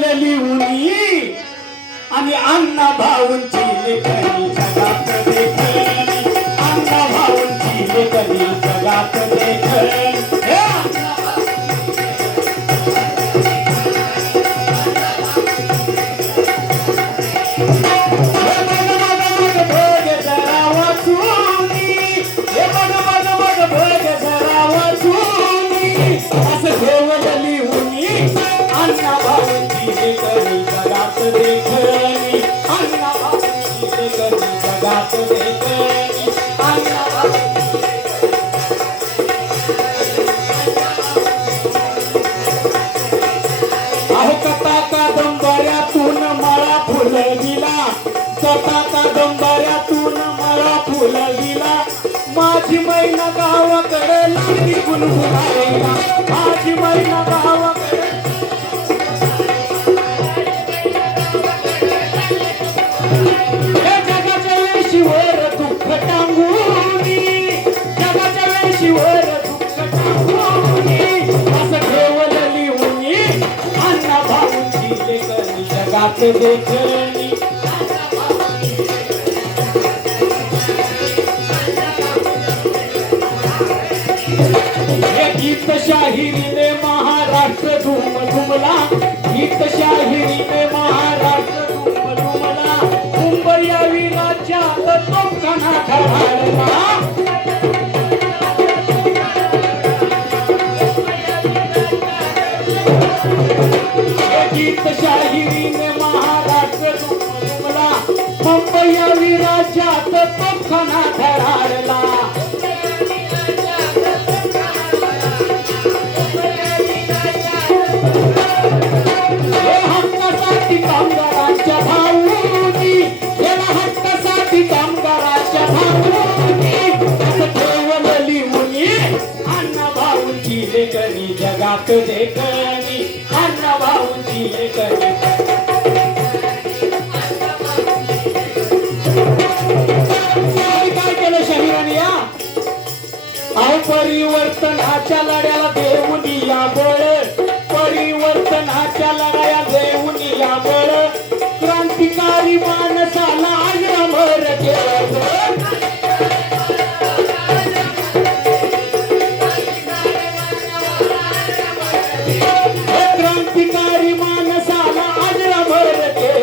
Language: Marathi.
ठेवलेली उनी आणि अण्णा भाऊंची लेखनी जगात देखणी अण्णा भाऊंची लेखनी जगात देखणी माझी मैना गावाकडे लागली गुणगुणायला माझी मैना गावाकडे जगाच्या वेशीवर दुःख टांगूनी जगाच्या वेशीवर दुःख टांगूनी असं ठेवलं लिहूनी अण्णा भाऊंची लेखनी जगात देखणी गीत शाहिरीने महाराष्ट्र धुमला गीत शाहिरीने महाराष्ट्र धुमला मुंबई विराज्यात तोफखाना धडाडला गीत शाहिरीने महाराष्ट्र धुमला मुंबई विराज्यात तोफखाना धडाडला कामगारांच्या भाऊनी याला हक्कासाठी कामगारांच्या भाऊनी असं ठेवलं लिहूनी अण्णा भाऊंची लेखनी जगात देखणी अण्णा भाऊंची लेखनी काय केलं शहिराने या परिवर्तनाच्या लढ्याला देऊन या बळ परिवर्तनाच्या लढ्या